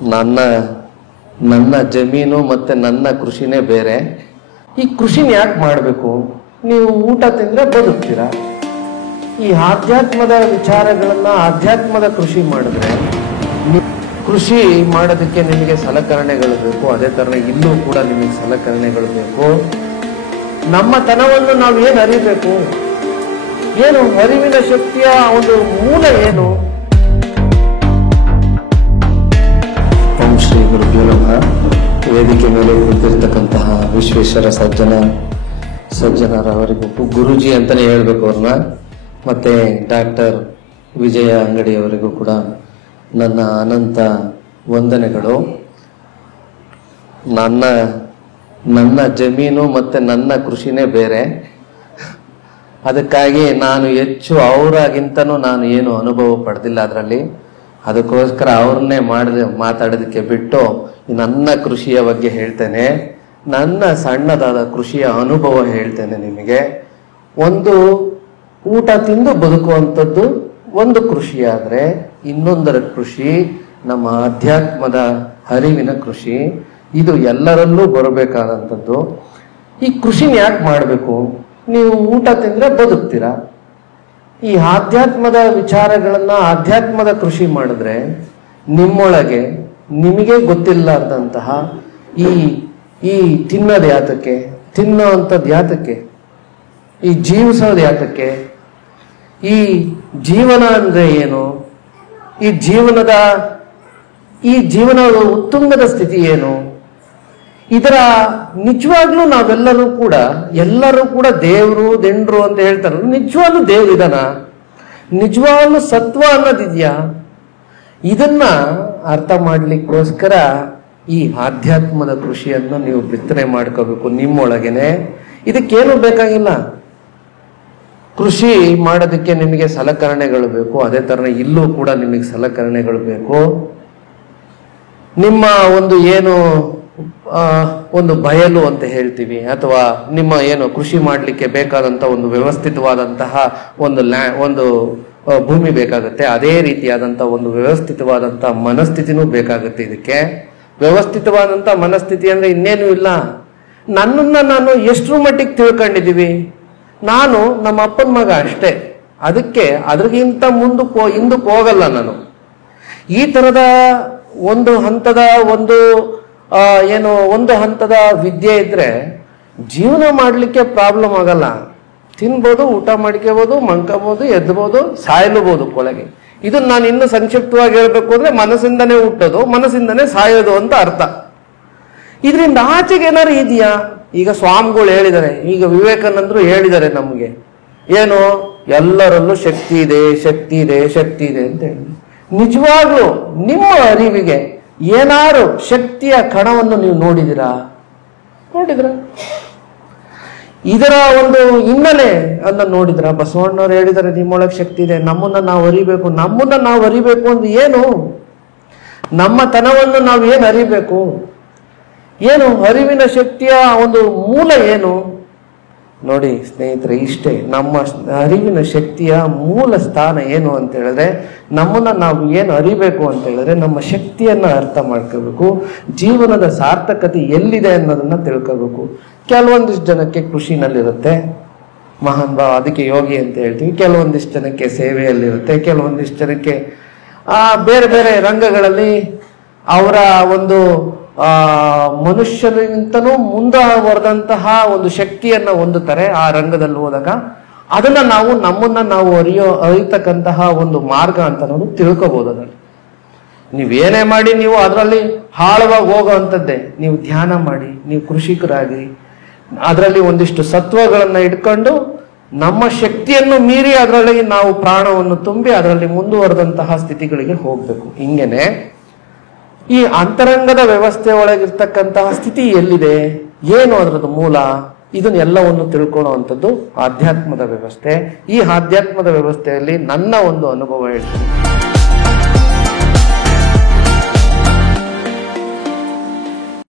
ನನ್ನ ನನ್ನ ಜಮೀನು ಮತ್ತೆ ನನ್ನ ಕೃಷಿನೇ ಬೇರೆ. ಈ ಕೃಷಿನ ಯಾಕೆ ಮಾಡಬೇಕು? ನೀವು ಊಟ ತಿಂದ್ರೆ ಬದುಕ್ತೀರಾ. ಈ ಆಧ್ಯಾತ್ಮದ ವಿಚಾರಗಳನ್ನ ಆಧ್ಯಾತ್ಮದ ಕೃಷಿ ಮಾಡಿದ್ರೆ, ಕೃಷಿ ಮಾಡೋದಕ್ಕೆ ನಿಮಗೆ ಸಲಕರಣೆಗಳು ಬೇಕು. ಅದೇ ತರ ಇಲ್ಲೂ ಕೂಡ ನಿಮಗೆ ಸಲಕರಣೆಗಳು ಬೇಕು. ನಮ್ಮ ತನವನ್ನು ನಾವು ಏನು ಅರಿಬೇಕು? ಏನು ಅರಿವಿನ ಶಕ್ತಿಯ ಒಂದು ಮೂಲ ಏನು? ಓಂ ಶ್ರೀ ಗುರುಭ್ಯೋ ನಮಃ. ವೇದಿಕೆ ಮೇಲೆ ಕುಳಿತಿರ್ತಕ್ಕಂತಹ ವಿಶ್ವೇಶ್ವರ ಸಜ್ಜನರವರಿಗೂ ಗುರುಜಿ ಅಂತಾನೆ ಹೇಳ್ಬೇಕು ಅವ್ರನ್ನ. ಮತ್ತೆ ಡಾಕ್ಟರ್ ವಿಜಯ ಅಂಗಡಿಯವರಿಗೂ ಕೂಡ ನನ್ನ ಅನಂತ ವಂದನೆಗಳು. ನನ್ನ ಜಮೀನು ಮತ್ತೆ ನನ್ನ ಕೃಷಿನೇ ಬೇರೆ. ಅದಕ್ಕಾಗಿ ನಾನು ಹೆಚ್ಚು ಅವರಾಗಿಂತನೂ ನಾನು ಏನು ಅನುಭವ ಪಡೆದಿಲ್ಲ ಅದರಲ್ಲಿ. ಅದಕ್ಕೋಸ್ಕರ ಅವ್ರನ್ನೇ ಮಾತಾಡೋದಕ್ಕೆ ಬಿಟ್ಟು ನನ್ನ ಕೃಷಿಯ ಬಗ್ಗೆ ಹೇಳ್ತೇನೆ. ನನ್ನ ಸಣ್ಣದಾದ ಕೃಷಿಯ ಅನುಭವ ಹೇಳ್ತೇನೆ ನಿಮಗೆ. ಒಂದು ಊಟ ತಿಂದು ಬದುಕುವಂಥದ್ದು ಒಂದು ಕೃಷಿಯಾದ್ರೆ, ಇನ್ನೊಂದರ ಕೃಷಿ ನಮ್ಮ ಅಧ್ಯಾತ್ಮದ ಅರಿವಿನ ಕೃಷಿ. ಇದು ಎಲ್ಲರಲ್ಲೂ ಬರಬೇಕಾದಂಥದ್ದು. ಈ ಕೃಷಿನ ಯಾಕೆ ಮಾಡಬೇಕು? ನೀವು ಊಟ ತಿಂದ್ರೆ ಬದುಕ್ತೀರಾ. ಈ ಆಧ್ಯಾತ್ಮದ ವಿಚಾರಗಳನ್ನ ಆಧ್ಯಾತ್ಮದ ಕೃಷಿ ಮಾಡಿದ್ರೆ, ನಿಮ್ಮೊಳಗೆ ನಿಮಗೆ ಗೊತ್ತಿಲ್ಲದಂತಹ ಈ ತಿನ್ನೋದು ಯಾತಕ್ಕೆ, ತಿನ್ನೋ ಅಂಥದ್ದು ಯಾತಕ್ಕೆ, ಈ ಜೀವಿಸೋದು ಯಾತಕ್ಕೆ, ಈ ಜೀವನ ಅಂದ್ರೆ ಏನು, ಈ ಜೀವನದ ಉತ್ತುಂಗದ ಸ್ಥಿತಿ ಏನು, ಇದರ ನಿಜವಾಗ್ಲೂ ಎಲ್ಲರೂ ಕೂಡ ದೇವರು ದಿಂಡ್ರು ಅಂತ ಹೇಳ್ತಾರೆ. ನಿಜವಾಗ್ಲೂ ದೇವ್ರು ಇದಾನ? ನಿಜವಾಗ್ಲೂ ಸತ್ವ ಅನ್ನೋದಿದ್ಯಾ? ಇದನ್ನ ಅರ್ಥ ಮಾಡ್ಲಿಕ್ಕೋಸ್ಕರ ಈ ಆಧ್ಯಾತ್ಮದ ಕೃಷಿಯನ್ನು ನೀವು ಬಿತ್ತನೆ ಮಾಡ್ಕೋಬೇಕು ನಿಮ್ಮೊಳಗೇನೆ. ಇದಕ್ಕೇನು ಬೇಕಾಗಿಲ್ಲ. ಕೃಷಿ ಮಾಡೋದಕ್ಕೆ ನಿಮಗೆ ಸಲಕರಣೆಗಳು ಬೇಕು. ಅದೇ ತರ ಇಲ್ಲೂ ಕೂಡ ನಿಮಗೆ ಸಲಕರಣೆಗಳು ಬೇಕು. ನಿಮ್ಮ ಒಂದು ಬಯಲು ಅಂತ ಹೇಳ್ತೀವಿ, ಅಥವಾ ನಿಮ್ಮ ಕೃಷಿ ಮಾಡ್ಲಿಕ್ಕೆ ಬೇಕಾದಂತ ಒಂದು ವ್ಯವಸ್ಥಿತವಾದಂತಹ ಒಂದು ಭೂಮಿ ಬೇಕಾಗುತ್ತೆ. ಅದೇ ರೀತಿಯಾದಂತಹ ಒಂದು ವ್ಯವಸ್ಥಿತವಾದಂತಹ ಮನಸ್ಥಿತಿನೂ ಬೇಕಾಗುತ್ತೆ. ಇದಕ್ಕೆ ವ್ಯವಸ್ಥಿತವಾದಂತಹ ಮನಸ್ಥಿತಿ ಅಂದ್ರೆ ಇನ್ನೇನು ಇಲ್ಲ. ನನ್ನನ್ನ ನಾನು ಎಷ್ಟರ ಮಟ್ಟಿಗೆ ತಿಳ್ಕೊಂಡಿದೀವಿ? ನಾನು ನಮ್ಮ ಅಪ್ಪನ ಮಗ ಅಷ್ಟೇ. ಅದಕ್ಕೆ ಅದ್ರಗಿಂತ ಹಿಂದಕ್ಕೆ ಹೋಗಲ್ಲ ನಾನು. ಈ ತರದ ಒಂದು ಹಂತದ ವಿದ್ಯೆ ಇದ್ರೆ ಜೀವನ ಮಾಡ್ಲಿಕ್ಕೆ ಪ್ರಾಬ್ಲಮ್ ಆಗಲ್ಲ. ತಿನ್ಬೋದು, ಊಟ ಮಾಡ್ಕೋಬಹುದು, ಮಂಕಬಹುದು, ಎದ್ಬೋದು, ಸಾಯಲೂಬಹುದು ಕೊಳಗೆ. ಇದನ್ನ ನಾನು ಇನ್ನು ಸಂಕ್ಷಿಪ್ತವಾಗಿ ಹೇಳ್ಬೇಕು ಅಂದ್ರೆ ಮನಸ್ಸಿಂದನೇ ಹುಟ್ಟೋದು, ಮನಸ್ಸಿಂದನೇ ಸಾಯೋದು ಅಂತ ಅರ್ಥ. ಇದರಿಂದ ಆಚೆಗೆ ಏನಾರು ಇದೆಯಾ? ಈಗ ಸ್ವಾಮಿಗಳು ಹೇಳಿದ್ದಾರೆ, ಈಗ ವಿವೇಕಾನಂದರು ಹೇಳಿದ್ದಾರೆ ನಮ್ಗೆ, ಏನು ಎಲ್ಲರಲ್ಲೂ ಶಕ್ತಿ ಇದೆ ಅಂತ ಹೇಳಿ. ನಿಜವಾಗ್ಲೂ ನಿಮ್ಮ ಅರಿವಿಗೆ ಏನಾರು ಶಕ್ತಿಯ ಕಣವನ್ನು ನೀವು ನೋಡಿದಿರ? ಇದರ ಒಂದು ಹಿನ್ನೆಲೆ ಅನ್ನ ನೋಡಿದ್ರ? ಬಸವಣ್ಣವ್ರು ಹೇಳಿದರೆ ನಿಮ್ಮೊಳಗೆ ಶಕ್ತಿ ಇದೆ, ನಮ್ಮನ್ನ ನಾವು ಅರಿಬೇಕು ಅಂದ್ರೆ ಏನು? ನಮ್ಮ ತನವನ್ನು ನಾವು ಏನು ಅರಿಬೇಕು? ಏನು ಅರಿವಿನ ಶಕ್ತಿಯ ಒಂದು ಮೂಲ ಏನು? ನೋಡಿ ಸ್ನೇಹಿತರೆ, ಇಷ್ಟೇ. ನಮ್ಮ ಅರಿವಿನ ಶಕ್ತಿಯ ಮೂಲ ಸ್ಥಾನ ಏನು ಅಂತ ಹೇಳಿದ್ರೆ, ನಮ್ಮನ್ನ ನಾವು ಏನು ಅರಿಬೇಕು ಅಂತ ಹೇಳಿದ್ರೆ ನಮ್ಮ ಶಕ್ತಿಯನ್ನ ಅರ್ಥ ಮಾಡ್ಕೋಬೇಕು. ಜೀವನದ ಸಾರ್ಥಕತೆ ಎಲ್ಲಿದೆ ಅನ್ನೋದನ್ನ ತಿಳ್ಕೋಬೇಕು. ಕೆಲವೊಂದಿಷ್ಟು ಜನಕ್ಕೆ ಕೃಷಿನಲ್ಲಿರುತ್ತೆ, ಮಹಾನ್ ಭಾವ, ಅದಕ್ಕೆ ಯೋಗಿ ಅಂತ ಹೇಳ್ತೀವಿ. ಕೆಲವೊಂದಿಷ್ಟು ಜನಕ್ಕೆ ಸೇವೆಯಲ್ಲಿರುತ್ತೆ, ಕೆಲವೊಂದಿಷ್ಟು ಜನಕ್ಕೆ ಬೇರೆ ಬೇರೆ ರಂಗಗಳಲ್ಲಿ ಅವರ ಒಂದು ಮನುಷ್ಯನಿಗಿಂತನೂ ಮುಂದುವರೆದಂತಹ ಒಂದು ಶಕ್ತಿಯನ್ನ ಹೊಂದುತ್ತಾರೆ ಆ ರಂಗದಲ್ಲಿ ಹೋದಾಗ. ಅದನ್ನ ನಮ್ಮನ್ನ ನಾವು ಅರಿತಕ್ಕಂತಹ ಒಂದು ಮಾರ್ಗ ಅಂತ ನಾವು ತಿಳ್ಕೋಬಹುದು. ಅದರಲ್ಲಿ ನೀವೇನೇ ಮಾಡಿ ನೀವು ಅದರಲ್ಲಿ ಆಳವಾಗಿ ಹೋಗುವಂಥದ್ದೇ. ನೀವು ಧ್ಯಾನ ಮಾಡಿ, ನೀವು ಕೃಷಿಕರಾಗಿ ಅದರಲ್ಲಿ ಒಂದಿಷ್ಟು ಸತ್ವಗಳನ್ನ ಇಟ್ಕೊಂಡು ನಮ್ಮ ಶಕ್ತಿಯನ್ನು ಮೀರಿ ಅದರಲ್ಲಿ ನಾವು ಪ್ರಾಣವನ್ನು ತುಂಬಿ ಅದರಲ್ಲಿ ಮುಂದುವರೆದಂತಹ ಸ್ಥಿತಿಗಳಿಗೆ ಹೋಗ್ಬೇಕು. ಹಿಂಗೇನೆ ಈ ಅಂತರಂಗದ ವ್ಯವಸ್ಥೆ ಒಳಗಿರ್ತಕ್ಕಂತಹ ಸ್ಥಿತಿ ಎಲ್ಲಿದೆ, ಏನು ಅದರದ್ದು ಮೂಲ, ಇದನ್ನೆಲ್ಲವನ್ನು ತಿಳ್ಕೊಳ್ಳುವಂಥದ್ದು ಆಧ್ಯಾತ್ಮದ ವ್ಯವಸ್ಥೆ. ಈ ಆಧ್ಯಾತ್ಮದ ವ್ಯವಸ್ಥೆಯಲ್ಲಿ ನನ್ನ ಒಂದು ಅನುಭವ ಹೇಳ್ತೀನಿ.